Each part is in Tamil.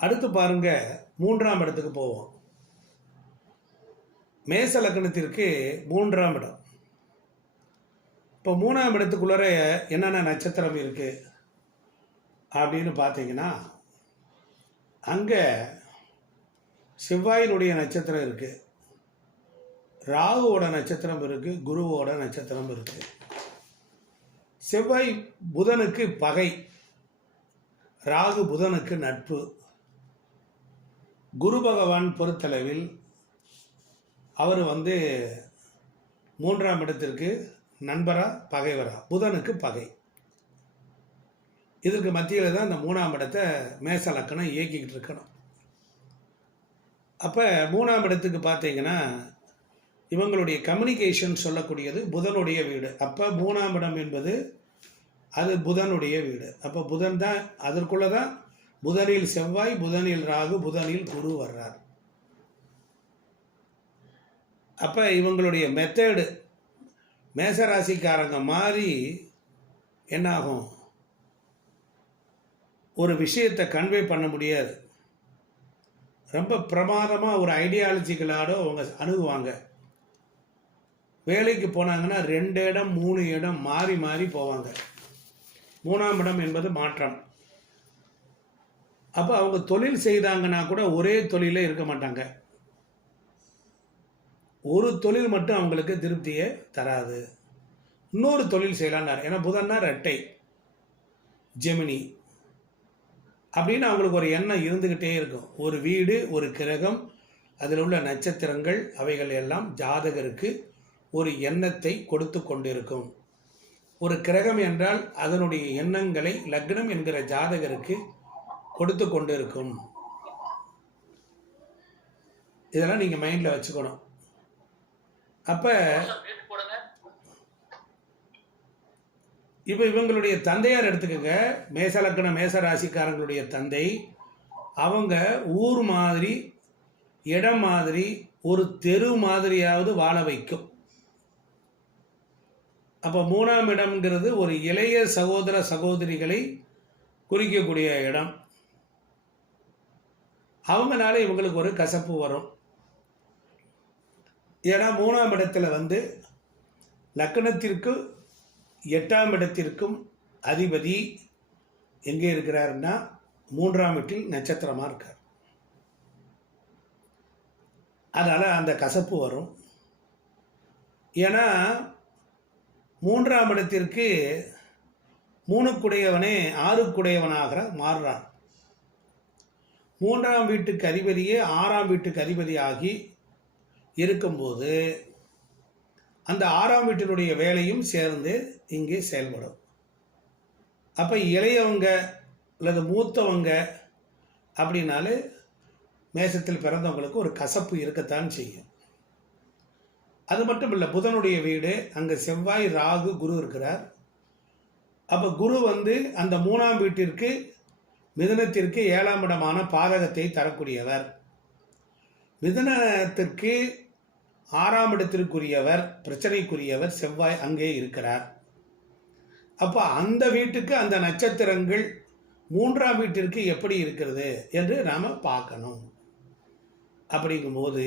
அடுத்து பாருங்க, 3ஆம் இடத்துக்கு போவோம். மேச லக்னத்திற்கு 3ஆம் இடம். இப்போ 3ஆம் இடத்துக்குள்ளே என்னென்ன நட்சத்திரம் இருக்கு அப்படின்னு பார்த்தீங்கன்னா, அங்கே செவ்வாயினுடைய நட்சத்திரம் இருக்கு, ராகுவோட நட்சத்திரம் இருக்கு, குருவோட நட்சத்திரம் இருக்கு. செவ்வாய் புதனுக்கு பகை, ராகு புதனுக்கு நட்பு. குரு பகவான் பொறுத்தளவில் அவர் 3ஆம் இடத்திற்கு நண்பரா பகைவரா? புதனுக்கு பகை. இதற்கு மத்தியில் தான் இந்த 3ஆம் இடத்தை மேச லக்கணம் இயக்கிக்கிட்டு இருக்கணும். அப்போ 3ஆம் இடத்துக்கு பார்த்தீங்கன்னா இவங்களுடைய கம்யூனிகேஷன் சொல்லக்கூடியது புதனுடைய வீடு. அப்போ 3ஆம் இடம் என்பது அது புதனுடைய வீடு. அப்போ புதன் தான், அதற்குள்ளே தான் புதனில் செவ்வாய், புதனில் ராகு, புதனில் குரு வர்றார். அப்போ இவங்களுடைய மெத்தேடு மேசராசிக்காரங்க மாதிரி என்னாகும், ஒரு விஷயத்தை கன்வே பண்ண முடியாது. ரொம்ப பிரமாதமாக ஒரு ஐடியாலஜிக்கலாக அவங்க அணுகுவாங்க. வேலைக்கு போனாங்கன்னா 2 இடம் 3 இடம் மாறி மாறி போவாங்க. 3ஆம் இடம் என்பது மாற்றம். அப்போ அவங்க தொழில் செய்தாங்கன்னா கூட ஒரே தொழிலே இருக்க மாட்டாங்க. ஒரு தொழில் மட்டும் அவங்களுக்கு திருப்தியை தராது. இன்னொரு தொழில் செய்யலான்னார். ஏன்னா புதன்னா ரெட்டை, ஜெமினி அப்படின்னு அவங்களுக்கு ஒரு எண்ணம் இருந்துக்கிட்டே இருக்கும். ஒரு வீடு, ஒரு கிரகம், அதில் உள்ள நட்சத்திரங்கள், அவைகள் எல்லாம் ஜாதகருக்கு ஒரு எண்ணத்தை கொடுத்து கொண்டிருக்கும். ஒரு கிரகம் என்றால் அதனுடைய எண்ணங்களை லக்னம் என்கிற ஜாதகருக்கு கொடுத்து கொண்டிருக்கும். இதெல்லாம் நீங்கள் மைண்டில் வச்சுக்கணும். அப்போ இப்போ இவங்களுடைய தந்தையார் எடுத்துக்கோங்க, மேசலக்கண மேசராசிக்காரங்களுடைய தந்தை. அவங்க ஊர் மாதிரி, இடம் மாதிரி, ஒரு தெரு மாதிரியாவது வாழ வைக்கும். அப்போ 3ஆம் இடம்ங்கிறது ஒரு இளைய சகோதர சகோதரிகளை குறிக்கக்கூடிய இடம். அவங்களால இவங்களுக்கு ஒரு கசப்பு வரும். ஏன்னா 3ஆம் இடத்துல லக்னத்திற்கு 8ஆம் இடத்திற்கும் அதிபதி எங்கே இருக்கிறாருன்னா 3ஆம் வீட்டில் நட்சத்திரமாக இருக்கார். அதனால் அந்த கசப்பு வரும். ஏன்னா 3ஆம் இடத்திற்கு 3க்குடையவனே 6க்குடையவனாக மாறுறான். 3ஆம் வீட்டுக்கு அதிபதியே 6ஆம் வீட்டுக்கு அதிபதி ஆகி இருக்கும்போது அந்த 6ஆம் வீட்டினுடைய வேலையும் சேர்ந்து இங்கே செயல்படும். அப்போ இளையவங்க அல்லது மூத்தவங்க அப்படின்னாலே மேசத்தில் பிறந்தவங்களுக்கு ஒரு கசப்பு இருக்கத்தான் செய்யும். அது மட்டும் இல்லை, புதனுடைய வீடு, அங்கே செவ்வாய், ராகு, குரு இருக்கிறார். அப்போ குரு அந்த 3ஆம் வீட்டிற்கு, மிதுனத்திற்கு 7ஆம் இடமான பாதகத்தை தரக்கூடியவர். மிதுனத்திற்கு 6ஆம் இடத்திற்குரியவர், பிரச்சனைக்குரியவர் செவ்வாய் அங்கே இருக்கிறார். அப்போ அந்த வீட்டுக்கு அந்த நட்சத்திரங்கள் 3ஆம் வீட்டிற்கு எப்படி இருக்கிறது என்று நாம் பார்க்கணும். அப்படிங்கும்போது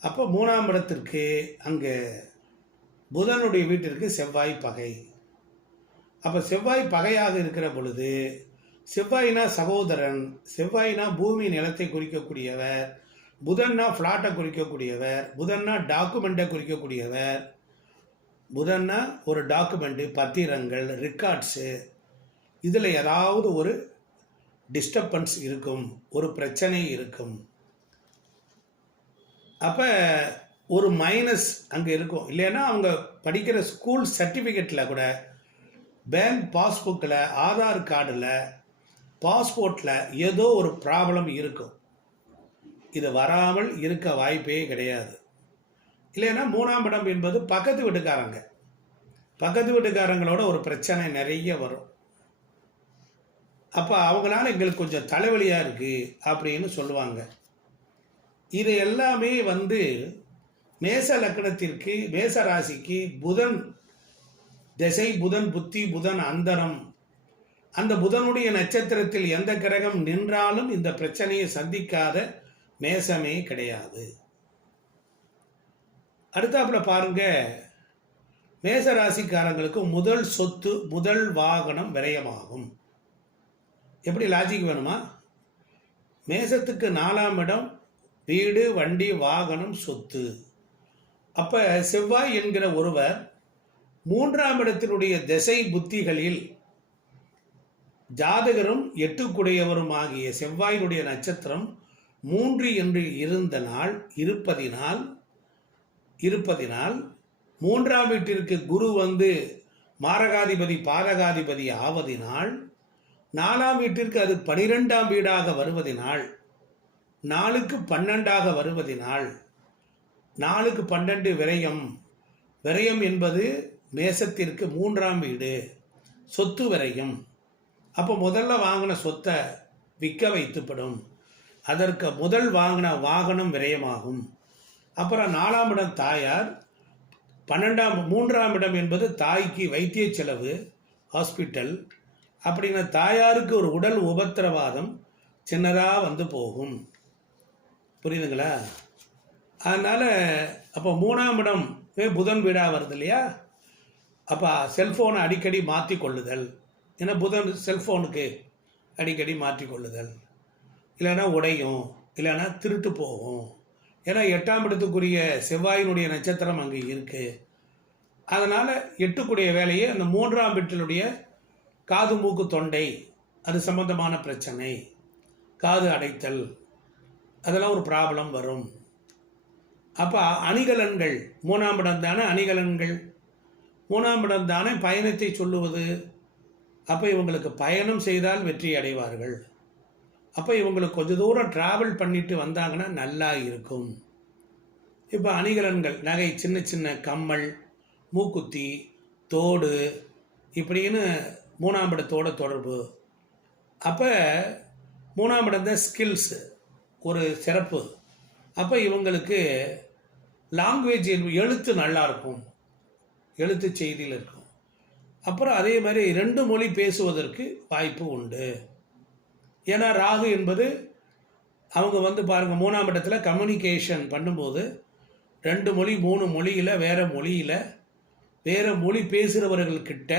அப்போ 3ஆம் இடத்திற்கு அங்கே புதனுடைய வீட்டிற்கு செவ்வாய் பகை. அப்போ செவ்வாய் பகையாக இருக்கிற பொழுது, செவ்வாயினா சகோதரன், செவ்வாயினா பூமி நிலத்தை குறிக்கக்கூடியவர், புதன்னா ஃப்ளாட்டை குறிக்கக்கூடியவர், புதன்னா டாக்குமெண்ட்டை குறிக்கக்கூடியவர், புதன்னா ஒரு டாக்குமெண்ட்டு, பத்திரங்கள், ரெக்கார்ட்ஸு, இதில் ஏதாவது ஒரு டிஸ்டர்பன்ஸ் இருக்கும், ஒரு பிரச்சனை இருக்கும். அப்போ ஒரு மைனஸ் அங்கே இருக்கும். இல்லைன்னா அவங்க படிக்கிற ஸ்கூல் சர்டிஃபிகேட்டில் கூட, பேங்க் பாஸ்புக்கில், ஆதார் கார்டில், பாஸ்போர்ட்டில் ஏதோ ஒரு ப்ராப்ளம் இருக்கும். இது வராமல் இருக்க வாய்ப்பே கிடையாது. இல்லைன்னா 3ஆம் இடம் என்பது பக்கத்து வீட்டுக்காரங்க, பக்கத்து வீட்டுக்காரங்களோட ஒரு பிரச்சனை நிறைய வரும். அப்போ அவங்களால எங்களுக்கு கொஞ்சம் தலைவலியாக இருக்குது அப்படின்னு சொல்லுவாங்க. இது எல்லாமே மேச லக்னத்திற்கு, மேச ராசிக்கு புதன் திசை, புதன் புத்தி, புதன் அந்தரம், அந்த புதனுடைய நட்சத்திரத்தில் எந்த கிரகம் நின்றாலும் இந்த பிரச்சனையை சந்திக்காத மேசமே கிடையாது. அடுத்தாப்புல பாருங்க, மேச ராசிக்காரங்களுக்கு முதல் சொத்து முதல் வாகனம் விரயமாகும். எப்படி லாஜிக் வேணுமா? மேசத்துக்கு 4ஆம் இடம் வீடு, வண்டி, வாகனம், சொத்து. அப்ப செவ்வாய் என்கிற ஒருவர் 3ஆம் இடத்தினுடைய திசை புத்திகளில் ஜாதகரும் 8 ஆகிய செவ்வாயினுடைய நட்சத்திரம் 3 என்று இருப்பதினால் 3ஆம் வீட்டிற்கு குரு வந்து மாரகாதிபதி பாதகாதிபதி ஆவதினால் 4ஆம் வீட்டிற்கு அது 12ஆம் வீடாக வருவதினால் 4க்கு 12ஆக வருவதினால் 4க்கு 12 விரயம் என்பது மேசத்திற்கு 3ஆம் வீடு, சொத்து விரயம். அப்போ முதல்ல வாங்கின சொத்தை விற்க வைத்துப்படும். அதற்கு முதல் வாங்கின வாகனம் விரயமாகும். அப்புறம் 4ஆம் இடம் தாயார், 3ஆம் இடம் என்பது தாய்க்கு வைத்திய செலவு, ஹாஸ்பிட்டல். அப்படின்னா தாயாருக்கு ஒரு உடல் உபத்திரவாதம் சின்னதாக வந்து போகும். புரியுதுங்களா? அதனால் அப்போ 3ஆம் இடம் புதன் வீடாக வருது இல்லையா? அப்போ செல்ஃபோனை அடிக்கடி மாற்றி கொள்ளுதல். ஏன்னா புதன் செல்ஃபோனுக்கு அடிக்கடி மாற்றி கொள்ளுதல். இல்லைன்னா உடையும், இல்லைன்னா திருட்டு போகும். ஏன்னா 8ஆம் இடத்துக்குரிய செவ்வாயினுடைய நட்சத்திரம் அங்கே இருக்குது. அதனால் 8 வேலையை அந்த 3ஆம் வீட்டினுடைய காது மூக்கு தொண்டை அது சம்பந்தமான பிரச்சனை, காது அடைத்தல், அதெல்லாம் ஒரு ப்ராப்ளம் வரும். அப்போ அணிகலன்கள் 3ஆம் இடம் தானே, அணிகலன்கள் 3ஆம் இடம் தானே பயணத்தை சொல்லுவது. அப்போ இவங்களுக்கு பயணம் செய்தால் வெற்றி அடைவார்கள். அப்போ இவங்களுக்கு கொஞ்சம் தூரம் ட்ராவல் பண்ணிட்டு வந்தாங்கன்னா நல்லா இருக்கும். இப்போ அணிகலன்கள், நகை, சின்ன சின்ன கம்மல், மூக்குத்தி, தோடு, இப்படின்னு 3ஆம் இடத்தோட தொடர்பு. அப்போ 3ஆம் இடம் தான் ஸ்கில்ஸு, ஒரு சிறப்பு. அப்போ இவங்களுக்கு லாங்குவேஜ் எழுத்து நல்லாயிருக்கும், எழுத்து செய்தியில் இருக்கும். அப்புறம் அதே மாதிரி 2 மொழி பேசுவதற்கு வாய்ப்பு உண்டு. ஏன்னா ராகு என்பது அவங்க வந்து பாருங்கள் 3ஆம் இடத்துல கம்யூனிகேஷன் பண்ணும்போது 2 மொழி 3 மொழியில் வேறு மொழி பேசுகிறவர்கள்கிட்ட,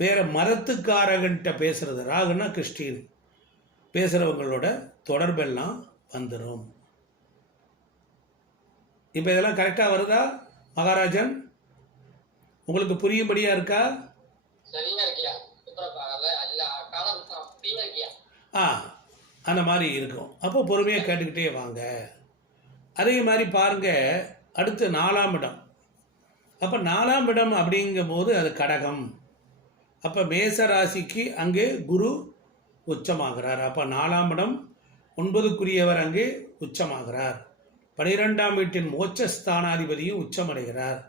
வேறு மதத்துக்காரங்கிட்ட பேசுகிறது. ராகுன்னா கிறிஸ்டின் பேசுகிறவங்களோட தொடர்பெல்லாம் வந்துடும். இப்போ இதெல்லாம் கரெக்டாக வருதா மகாராஜன்? உங்களுக்கு புரியும்படியாக இருக்கா? அந்த மாதிரி இருக்கும். அப்போ பொறுமையாக கேட்டுக்கிட்டே வாங்க. அதே மாதிரி பாருங்கள், அடுத்து 4ஆம் இடம். அப்போ 4ஆம் இடம் அப்படிங்கும்போது அது கடகம். அப்போ மேச ராசிக்கு அங்கே குரு உச்சமாகிறார். அப்போ 4ஆம் இடம் 9க்குரியவர் அங்கே உச்சமாகிறார். 12ஆம் வீட்டின் மோட்சஸ்தானாதிபதியும் உச்சமடைகிறார்.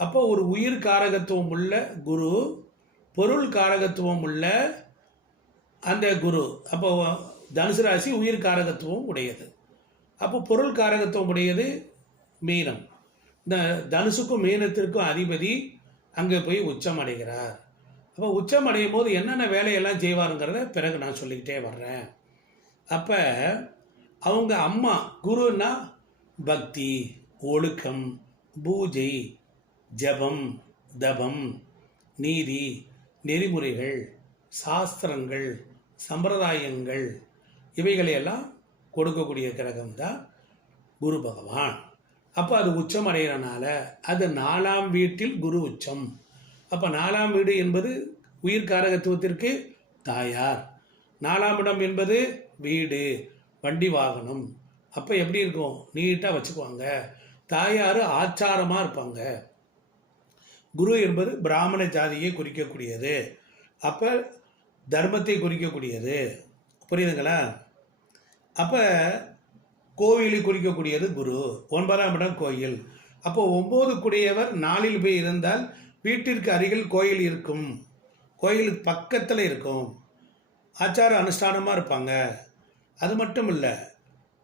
அப்போ ஒரு உயிர் காரகத்துவம் உள்ள குரு, பொருள் காரகத்துவம் உள்ள அந்த குரு. அப்போ தனுசு ராசி உயிர் காரகத்துவம் உடையது. அப்போ பொருள் காரகத்துவம் உடையது மீனம். இந்த தனுசுக்கும் மீனத்திற்கும் அதிபதி அங்கே போய் உச்சம் அடைகிறார். அப்போ உச்சம் அடையும் போது என்னென்ன வேலையெல்லாம் செய்வாருங்கிறத பிறகு நான் சொல்லிக்கிட்டே வர்றேன். அப்போ அவங்க அம்மா குருன்னா பக்தி, ஒழுக்கம், பூஜை, ஜபம், தபம், நீதி, நெறிமுறைகள், சாஸ்திரங்கள், சம்பிரதாயங்கள், இவைகளையெல்லாம் கொடுக்கக்கூடிய கிரகம் தான் குரு பகவான். அப்போ அது உச்சம் அடைகிறனால அது 4ஆம் வீட்டில் குரு உச்சம். அப்போ 4ஆம் வீடு என்பது உயிர் காரகத்துவத்திற்கு தாயார், 4ஆம் இடம் என்பது வீடு, வண்டி, வாகனம். அப்போ எப்படி இருக்கும்? நீட்டாக வச்சுக்குவாங்க. தாயார் ஆச்சாரமாக இருப்பாங்க. குரு என்பது பிராமண ஜாதியை குறிக்கக்கூடியது. அப்போ தர்மத்தை குறிக்கக்கூடியது. புரியுதுங்களா? அப்போ கோவிலை குறிக்கக்கூடியது குரு. 9ஆம் இடம் கோயில். அப்போ 9க்குடையவர் 4இல் போய் இருந்தால் வீட்டிற்கு அருகில் கோயில் இருக்கும், கோயிலுக்கு பக்கத்தில் இருக்கும், ஆச்சார அனுஷ்டானமாக இருப்பாங்க. அது மட்டும் இல்லை,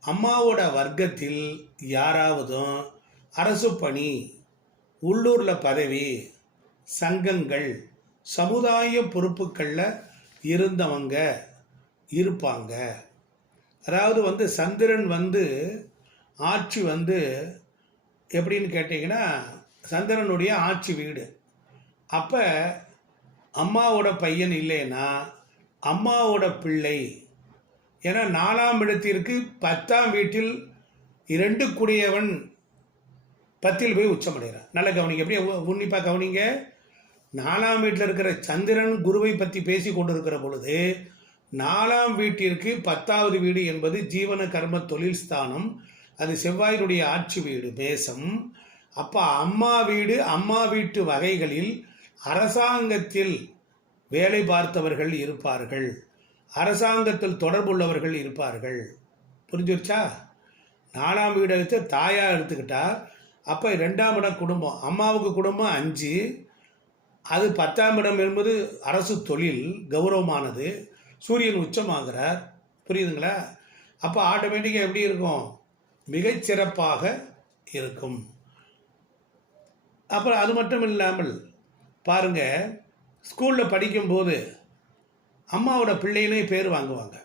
அம்மாவோட வர்க்கத்தில் யாராவதும் அரசு பணி, உள்ளூரில் பதவி, சங்கங்கள், சமுதாய பொறுப்புகளில் இருந்தவங்க இருப்பாங்க. அதாவது சந்திரன் ஆட்சி எப்படின்னு கேட்டிங்கன்னா, சந்திரனுடைய ஆட்சி வீடு. அப்போ அம்மாவோட பையன் இல்லைன்னா அம்மாவோட பிள்ளை. ஏன்னா 4ஆம் இடத்திற்கு 10ஆம் வீட்டில் 2 கூடியவன் 10ல் போய் உச்சமடைகிறான். நல்லா கவனிங்க, எப்படி உன்னிப்பாக கவனிங்க. 4ஆம் வீட்டில் இருக்கிற சந்திரன் குருவை பற்றி பேசி கொண்டிருக்கிற பொழுது 4ஆம் வீட்டிற்கு 10வது வீடு என்பது ஜீவன கர்ம தொழில் ஸ்தானம். அது செவ்வாயினுடைய ஆட்சி வீடு மேசம். அப்போ அம்மா வீடு, அம்மா வீட்டு வகைகளில் அரசாங்கத்தில் வேலை பார்த்தவர்கள் இருப்பார்கள், அரசாங்கத்தில் தொடர்புள்ளவர்கள் இருப்பார்கள். புரிஞ்சிருச்சா? 4ஆம் வீடை வச்சு தாயா எடுத்துக்கிட்டா, அப்போ 2ஆம் இடம் குடும்பம், அம்மாவுக்கு குடும்பம் 5, அது 10ஆம் இடம் என்பது அரசு தொழில் கௌரவமானது. சூரியன் உச்சமாகிறார். புரியுதுங்களா? அப்போ ஆட்டோமேட்டிக்காக எப்படி இருக்கும்? மிகச்சிறப்பாக இருக்கும். அப்புறம் அது மட்டும் இல்லாமல் பாருங்கள், ஸ்கூலில் படிக்கும்போது அம்மாவோட பிள்ளைனே பேர் வாங்குவாங்க.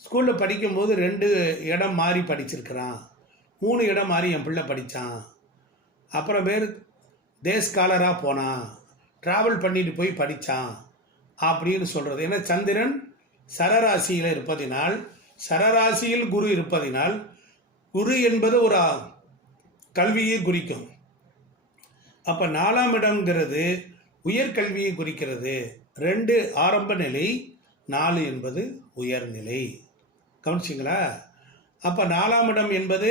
ஸ்கூலில் படிக்கும்போது 2 இடம் மாறி படிச்சிருக்கிறான், 3 இடம் மாறி என் பிள்ளை படித்தான், அப்புறம் பேர் தேஸ்காலராக போனான், ட்ராவல் பண்ணிட்டு போய் படித்தான் அப்படின்னு சொல்கிறது. ஏன்னா சந்திரன் சரராசியில் இருப்பதினால், சரராசியில் குரு இருப்பதினால், குரு என்பது ஒரு கல்வியை குறிக்கும். அப்போ 4ஆம் இடம்ங்கிறது உயர்கல்வியை குறிக்கிறது. 2 ஆரம்ப நிலை, 4 என்பது உயர்நிலை. கவனிச்சிங்களா? அப்போ 4ஆம் இடம் என்பது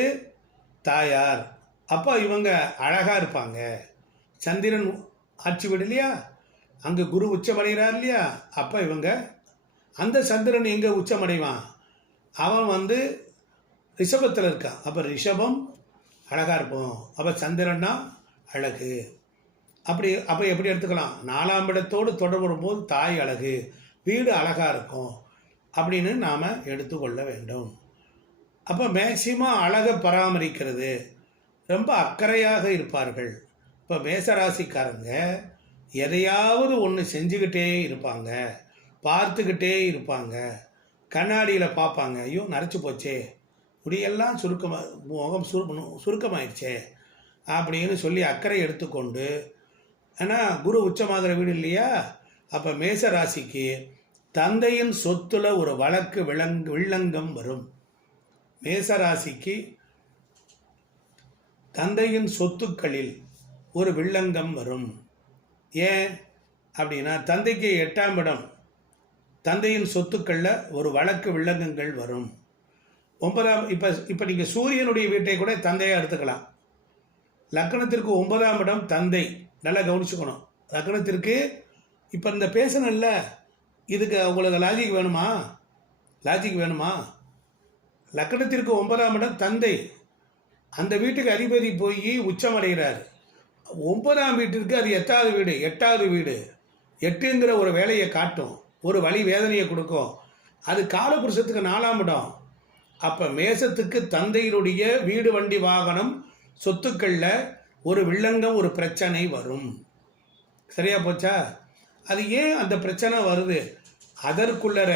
தாயார். அப்போ இவங்க அழகாக இருப்பாங்க. சந்திரன் ஆட்சி வீடு இல்லையா, அங்கே குரு உச்சமடைகிறார் இல்லையா, அப்போ இவங்க அந்த சந்திரன் எங்கே உச்சமடைவான்? அவன் ரிஷபத்தில் இருக்கான். அப்போ ரிஷபம் அழகாக இருப்போம். அப்போ சந்திரன்னா அழகு. அப்போ எப்படி எடுத்துக்கலாம்? 4ஆம் இடத்தோடு தொடர்பு வரும்போது தாய் அழகு, வீடு அழகாக இருக்கும் அப்படின்னு நாம் எடுத்துக்கொள்ள வேண்டும். அப்போ மேக்சிமம் அழகை பராமரிக்கிறது, ரொம்ப அக்கறையாக இருப்பார்கள். இப்போ மேசராசிக்காரங்க எதையாவது ஒன்று செஞ்சுக்கிட்டே இருப்பாங்க, பார்த்துக்கிட்டே இருப்பாங்க. கண்ணாடியில் பார்ப்பாங்க, ஐயோ நரைச்சி போச்சே, முடியெல்லாம் முகம் சுருக்கமாயிடுச்சே அப்படின்னு சொல்லி அக்கறை எடுத்துக்கொண்டு. ஆனால் குரு உச்சமாகிற வீடு இல்லையா, அப்போ மேச ராசிக்கு தந்தையின் சொத்துல ஒரு வழக்கு வில்லங்கம் வரும். மேச ராசிக்கு தந்தையின் சொத்துக்களில் ஒரு வில்லங்கம் வரும். ஏன் அப்படின்னா, தந்தைக்கு 8ஆம் இடம், தந்தையின் சொத்துக்களில் ஒரு வழக்கு வில்லங்கங்கள் வரும். 9ஆம் இப்போ நீங்கள் சூரியனுடைய வீட்டை கூட தந்தையாக எடுத்துக்கலாம். லக்னத்திற்கு 9ஆம் இடம் தந்தை. நல்லா கவனிச்சுக்கணும். லக்னத்திற்கு இப்போ இந்த பேசணும்ல, இதுக்கு உங்களுக்கு லாஜிக் வேணுமா? லக்னத்திற்கு 9ஆம் இடம் தந்தை, அந்த வீட்டுக்கு அதிபதி போய் உச்சமடைகிறார். 9ஆம் வீட்டிற்கு அது 8வது வீடு. 8ங்கிற ஒரு வேலையை காட்டும், ஒரு வழி வேதனையை கொடுக்கும். அது காலபுருஷத்துக்கு 4ஆம் இடம். அப்போ மேசத்துக்கு தந்தையினுடைய வீடு வண்டி வாகனம் சொத்துக்களில் ஒரு வில்லங்கம், ஒரு பிரச்சனை வரும். சரியா போச்சா? அது ஏன் அந்த பிரச்சனை வருது? அதற்குள்ளர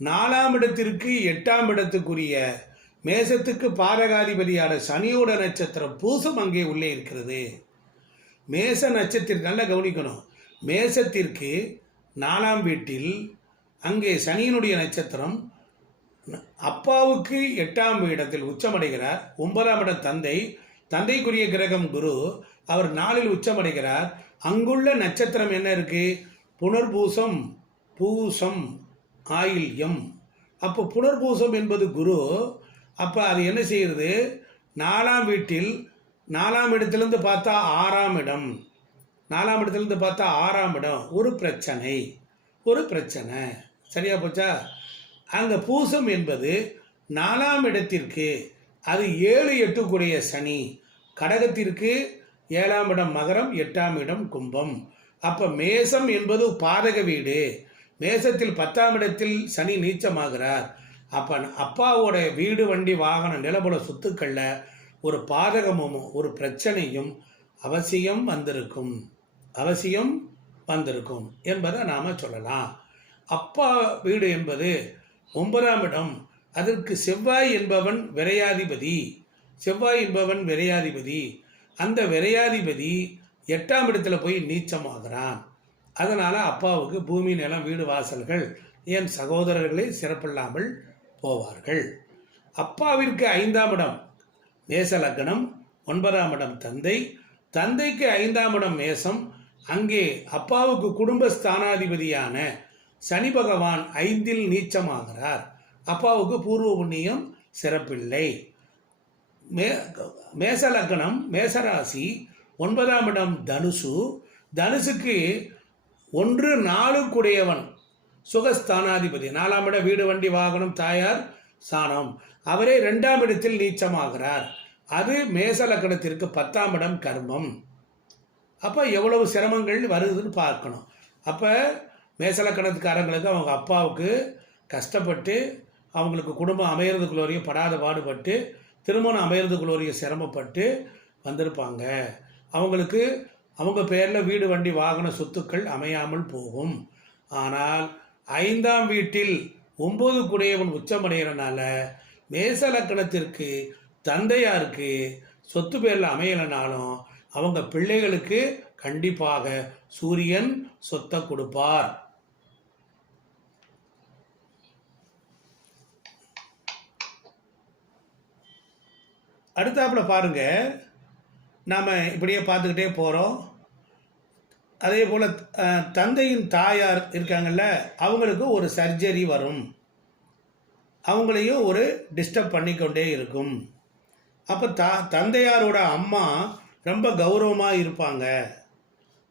4ஆம் இடத்திற்கு 8ஆம் இடத்துக்குரிய மேசத்துக்கு பாதகாதிபதியான சனியோட நட்சத்திரம் பூசம் அங்கே உள்ளே இருக்கிறது. மேச நட்சத்திரம் நல்லா கவனிக்கணும். மேசத்திற்கு 4ஆம் வீட்டில் அங்கே சனியினுடைய நட்சத்திரம், அப்பாவுக்கு 8ஆம் இடத்தில் உச்சமடைகிறார். 9ஆம் இடம் தந்தை, தந்தைக்குரிய கிரகம் குரு, அவர் 4ல் உச்சமடைகிறார். அங்குள்ள நட்சத்திரம் என்ன இருக்கு? புனர்பூசம், பூசம், ஆயில்யம். அப்போ புனர்பூசம் என்பது குரு. அப்போ அது என்ன செய்யுது? 4ஆம் வீட்டில் 4ஆம் இடத்திலிருந்து பார்த்தா 6ஆம் இடம், 4ஆம் இடத்திலிருந்து பார்த்தா 6ஆம் இடம், ஒரு பிரச்சனை. சரியா போச்சா? அங்கே பூசம் என்பது 4ஆம் இடத்திற்கு, அது 7, 8 கூடிய சனி. கடகத்திற்கு 7ஆம் இடம் மகரம், 8ஆம் இடம் கும்பம். அப்போ மேசம் என்பது பாதக வீடு. மேசத்தில் 10ஆம் இடத்தில் சனி நீச்சமாகிறார். அப்போ அப்பாவோட வீடு வண்டி வாகனம் நிலபுல சொத்துக்களில் ஒரு பாதகமும் ஒரு பிரச்சனையும் அவசியம் வந்திருக்கும் என்பதை நாம் சொல்லலாம். அப்பா வீடு என்பது 9ஆம் இடம். அதற்கு செவ்வாய் என்பவன் விரையாதிபதி. அந்த விரையாதிபதி 8ஆம் இடத்துல போய் நீச்சமாகிறான். அதனால் அப்பாவுக்கு பூமி, நிலம், வீடு, வாசல்கள், என் சகோதரர்களே சிறப்பில்லாமல் போவார்கள். அப்பாவிற்கு 5ஆம் இடம் மேச லக்னம், 9ஆம் இடம் தந்தைக்கு 5ஆம் இடம் மேசம். அங்கே அப்பாவுக்கு குடும்ப ஸ்தானாதிபதியான சனி பகவான் 5இல் நீச்சமாகிறார். அப்பாவுக்கு பூர்வ புண்ணியம் சிறப்பில்லை. மேச லக்னம், மேசராசி, 9ஆம் இடம் தனுசுக்கு 1-4 குடையவன் சுகஸ்தானாதிபதி. 4ஆம் இடம் வீடு, வண்டி, வாகனம், தாயார் சாணம். அவரே 2ஆம் இடத்தில் நீச்சமாகிறார். அது மேச லக்னத்திற்கு 10ஆம் இடம் கர்மம். அப்போ எவ்வளவு சிரமங்கள் வருதுன்னு பார்க்கணும். அப்போ மேச லக்னத்துக்காரங்களுக்கு அவங்க அப்பாவுக்கு கஷ்டப்பட்டு அவங்களுக்கு குடும்பம் அமையிறதுக்குள்ளோரையும் படாத பாடுபட்டு திருமணம் அமையிறதுக்குள்ளோரையும் சிரமப்பட்டு வந்திருப்பாங்க. அவங்களுக்கு அவங்க பேரில் வீடு, வண்டி, வாகன சொத்துக்கள் அமையாமல் போகும். ஆனால் 5ஆம் வீட்டில் 9 குடையவன் உச்சமடைகிறனால மேச லக்னத்திற்கு தந்தையாருக்கு சொத்து பேரில் அமையலைனாலும் அவங்க பிள்ளைகளுக்கு கண்டிப்பாக சூரியன் சொத்தை கொடுப்பார். அடுத்தாப்புல பாருங்க, நாம் இப்படியே பார்த்துக்கிட்டே போகிறோம். அதே போல் தந்தையின் தாயார் இருக்காங்கல்ல, அவங்களுக்கு ஒரு சர்ஜரி வரும். அவங்களையும் ஒரு டிஸ்டர்ப் பண்ணிக்கொண்டே இருக்கும். அப்போ தந்தையாரோட அம்மா ரொம்ப கௌரவமாக இருப்பாங்க.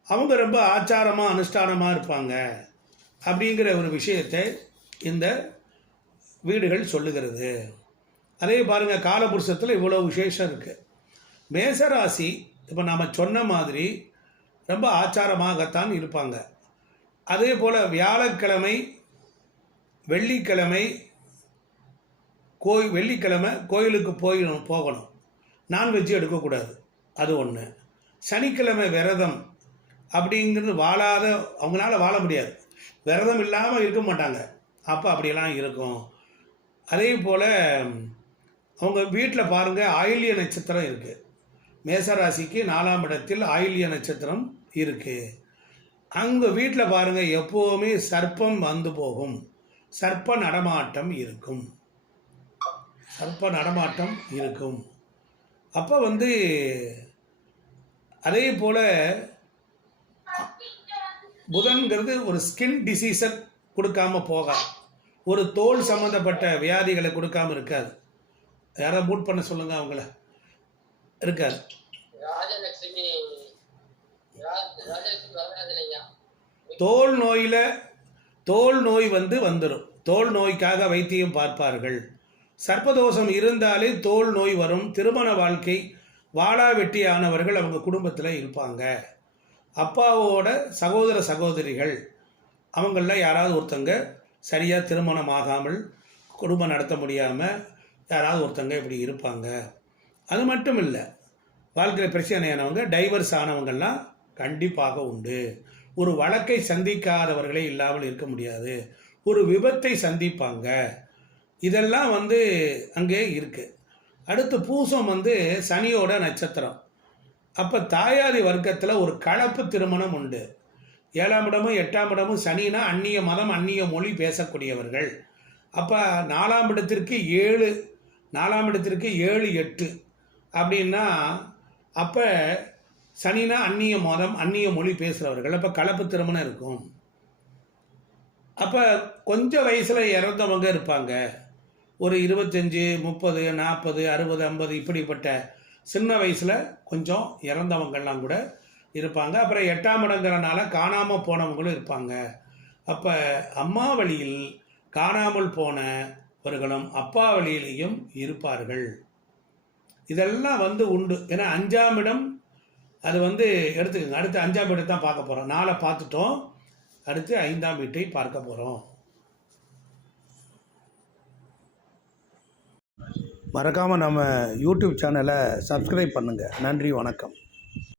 அவங்க ரொம்ப ஆச்சாரமாக அனுஷ்டானமாக இருப்பாங்க. அப்படிங்கிற ஒரு விஷயத்தை இந்த வீடுகள் சொல்லுகிறது. அதே பாருங்கள், காலபுருஷத்தில் இவ்வளோ விசேஷம் இருக்குது. மேசராசி இப்போ நாம் சொன்ன மாதிரி ரொம்ப ஆச்சாரமாகத்தான் இருப்பாங்க. அதே போல் வியாழக்கிழமை, வெள்ளிக்கிழமை கோயிலுக்கு போகணும். நான்வெஜ்ஜு எடுக்கக்கூடாது, அது ஒன்று. சனிக்கிழமை விரதம் அப்படிங்கிறது அவங்களால வாழ முடியாது. விரதம் இல்லாமல் இருக்க மாட்டாங்க. அப்போ அப்படியெல்லாம் இருக்கும். அதே போல் அவங்க வீட்டில் பாருங்கள், ஆயில்ய நட்சத்திரம் இருக்குது. மேசராசிக்கு 4ஆம் இடத்தில் ஆயில்ய நட்சத்திரம் இருக்குது. அங்கே வீட்டில் பாருங்கள், எப்போவுமே சர்ப்பம் வந்து போகும். சர்ப்ப நடமாட்டம் இருக்கும். அப்போ அதே போல் புதன்கிறது ஒரு ஸ்கின் டிசீஸை கொடுக்காம போகாது. ஒரு தோல் சம்மந்தப்பட்ட வியாதிகளை கொடுக்காம இருக்காது. யாரை மூட் பண்ண சொல்லுங்க, அவங்கள இருக்காது. தோல் நோய் வந்துடும். தோல் நோய்க்காக வைத்தியம் பார்ப்பார்கள். சர்ப்பதோஷம் இருந்தாலே தோல் நோய் வரும். திருமண வாழ்க்கை வாழா வெட்டியானவர்கள் அவங்க குடும்பத்தில் இருப்பாங்க. அப்பாவோட சகோதரிகள் அவங்களில் யாராவது ஒருத்தங்க சரியாக திருமணம் ஆகாமல் குடும்பம் நடத்த முடியாமல் யாராவது ஒருத்தங்க இப்படி இருப்பாங்க. அது மட்டும் இல்லை, வாழ்க்கையில் பிரச்சனையானவங்க, டைவர்ஸ் ஆனவங்கள்லாம் கண்டிப்பாக உண்டு. ஒரு வழக்கை சந்திக்காதவர்களே இல்லாமல் இருக்க முடியாது. ஒரு விபத்தை சந்திப்பாங்க. இதெல்லாம் அங்கே இருக்குது. அடுத்து பூசம் சனியோட நட்சத்திரம். அப்போ தாயாதி வர்க்கத்தில் ஒரு கலப்பு திருமணம் உண்டு. 7ஆம் இடமும் 8ஆம் இடமும் சனினா அந்நிய மதம், அந்நிய மொழி பேசக்கூடியவர்கள். அப்போ 4ஆம் இடத்திற்கு 7, 8 அப்படின்னா அப்போ சனினா அந்நிய மதம், அந்நிய மொழி பேசுகிறவர்கள். அப்போ கலப்பு திருமணம் இருக்கும். அப்போ கொஞ்சம் வயசில் இறந்தவங்க இருப்பாங்க. ஒரு 25, 30, 40, 60, 50 இப்படிப்பட்ட சின்ன வயசில் கொஞ்சம் இறந்தவங்கள்லாம் கூட இருப்பாங்க. அப்புறம் 8ஆம் இடங்கிறனால காணாமல் போனவங்களும் இருப்பாங்க. அப்போ அம்மா வழியில் காணாமல் போனவர்களும் அப்பா வழியிலையும் இருப்பார்கள். இதெல்லாம் உண்டு. ஏன்னா 5ஆம் இடம் அது எடுத்துக்கோங்க. அடுத்து 5ஆம் இடத்தை தான் பார்க்க போகிறோம். 4 பார்த்துட்டோம். அடுத்து 5ஆம் வீட்டை பார்க்க போகிறோம். மறக்காமல் நம்ம யூடியூப் சேனலை சப்ஸ்கிரைப் பண்ணுங்கள். நன்றி, வணக்கம்.